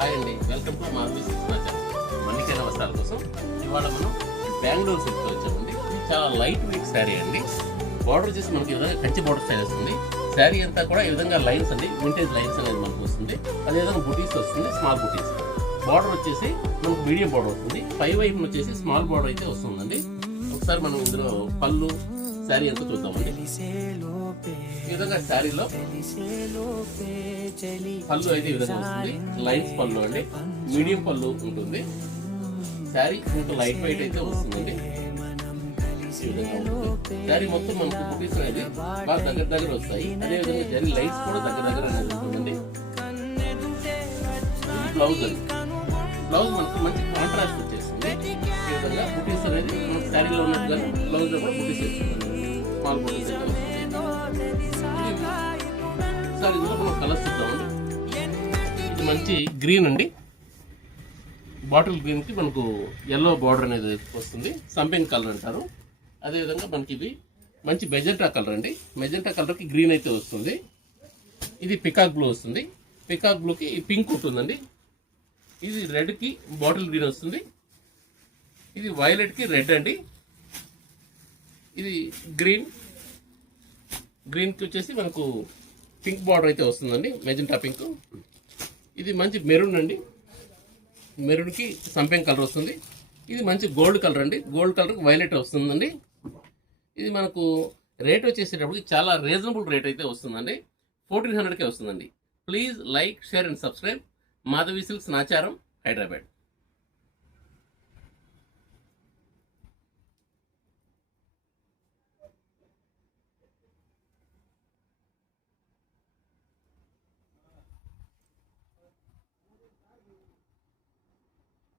Hi అండి, welcome to Madhavi silks. మన్నికైన వస్త్రాల కోసం ఇవాళ మనం బెంగళూరు సిల్క్ వచ్చామండి. ఇది చాలా లైట్ వెయిట్ శారీ అండి. బార్డర్ వచ్చేసి మనకి ఈ విధంగా కంచి బార్డర్ స్టైల్ వస్తుంది. శారీ అంతా కూడా ఈ విధంగా లైన్స్ అండి, వింటేజ్ లైన్స్ అనేది మనకు వస్తుంది. అదేవిధంగా బుటీస్ వస్తుంది, స్మాల్ బుటీస్. బార్డర్ వచ్చేసి మనకు మీడియం బార్డర్ వస్తుంది. పై వైపు వచ్చేసి స్మాల్ బార్డర్ అయితే వస్తుందండి. ఒకసారి మనం ఇందులో పళ్ళు శారీ అంతా చూద్దామండి. ఈ విధంగా శారీలో పళ్ళు అయితే ఈ విధంగా వస్తుంది. లైన్స్ పళ్ళు అండి, మీడియం పళ్ళు ఉంటుంది. శారీ ఇంకా లైట్ వెయిట్ అయితే వస్తుందండి. ఈ విధంగా ఉంటుంది శారీ మొత్తం. మనకు బుటీస్ అనేది బాగా దగ్గర వస్తాయి. అదేవిధంగా జరీ లైట్స్ కూడా దగ్గర అనేది ఉంటుందండి. బ్లౌజ్ అండి, బ్లౌజ్ మనకు మంచి కాంట్రాస్ట్ వచ్చేస్తుంది. ఈ విధంగా బుటీస్ అనేది మనకు శారీలో ఉన్నట్టుగా బ్లౌజ్ లో కూడా బుటీస్ వేస్తుంది. స్మాల్ బుటీస్ అయితే వస్తుంది. సార్ ఇందులో మనం కలర్స్ చూద్దామండి. ఇది మంచి గ్రీన్ అండి, బాటిల్ గ్రీన్ కి మనకు ఎల్లో బార్డర్ అనేది వస్తుంది. సంపింగ్ కలర్ అంటారు. అదేవిధంగా మనకి ఇది మంచి మెజెంటా కలర్ అండి. మెజెంటా కలర్కి గ్రీన్ అయితే వస్తుంది. ఇది పికాక్ బ్లూ వస్తుంది. పికాక్ బ్లూకి పింక్ ఉంటుందండి. ఇది రెడ్కి బాటిల్ గ్రీన్ వస్తుంది. ఇది వైలెట్కి రెడ్ అండి. ఇది గ్రీన్కి వచ్చేసి మనకు పింక్ బార్డర్ అయితే వస్తుందండి, మెజెంటా పింక్. ఇది మంచి మెరూన్ అండి, మెరూన్కి సంపెంగ్ కలర్ వస్తుంది. ఇది మంచి గోల్డ్ కలర్ అండి, గోల్డ్ కలర్కి వైలెట్ వస్తుందండి. ఇది మనకు రేట్ వచ్చేసేటప్పటికి చాలా రీజనబుల్ రేట్ అయితే వస్తుందండి. 1400కే వస్తుందండి. Please like, share and subscribe. Madhavi silks Nacharam, Hyderabad.